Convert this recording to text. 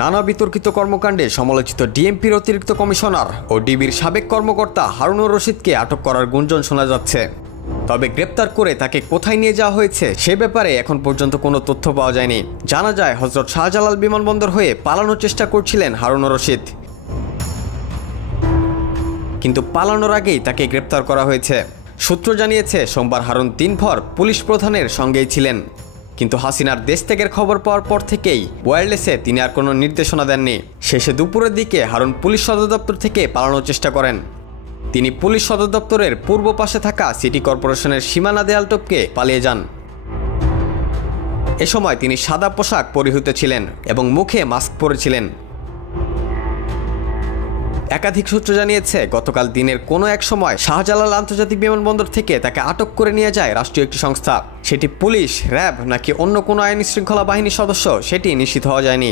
নানা বিতর্কিত কর্মকাণ্ডে সমালোচিত ডিএমপির অতিরিক্ত কমিশনার ও ডিবির সাবেক কর্মকর্তা হারুনুর রশিদকে আটক করার গুঞ্জন শোনা যাচ্ছে। তবে গ্রেপ্তার করে তাকে কোথায় নিয়ে যাওয়া হয়েছে সে ব্যাপারে এখন পর্যন্ত কোনো তথ্য পাওয়া যায়নি। জানা যায় হযরত শাহজালাল বিমানবন্দর হয়ে পালানোর চেষ্টা করছিলেন হারুনুর রশিদ, কিন্তু পালানোর আগেই তাকে গ্রেপ্তার করা হয়েছে। সূত্র জানিয়েছে সোমবার হারুন দিনভর পুলিশ প্রধানের সঙ্গেই ছিলেন, কিন্তু হাসিনার দেশ ত্যাগের খবর পাওয়ার পর থেকেই ওয়্যারলেসে তিনি আর কোনো নির্দেশনা দেননি। শেষে দুপুরের দিকে হারুন পুলিশ সদর দপ্তর থেকে পালানোর চেষ্টা করেন। তিনি পুলিশ সদর দপ্তরের পূর্ব পাশে থাকা সিটি কর্পোরেশনের সীমানা দেয়াল টপকে পালিয়ে যান। এ সময় তিনি সাদা পোশাক পরিহিত ছিলেন এবং মুখে মাস্ক পরেছিলেন। একাধিক সূত্র জানিয়েছে গতকাল দিনের কোনো এক সময় শাহজালাল আন্তর্জাতিক বিমানবন্দর থেকে তাকে আটক করে নিয়ে যায় রাষ্ট্রীয় একটি সংস্থা। সেটি পুলিশ, র্যাব নাকি অন্য কোনো আইন শৃঙ্খলা বাহিনীর সদস্য সেটি নিশ্চিত হওয়া যায়নি।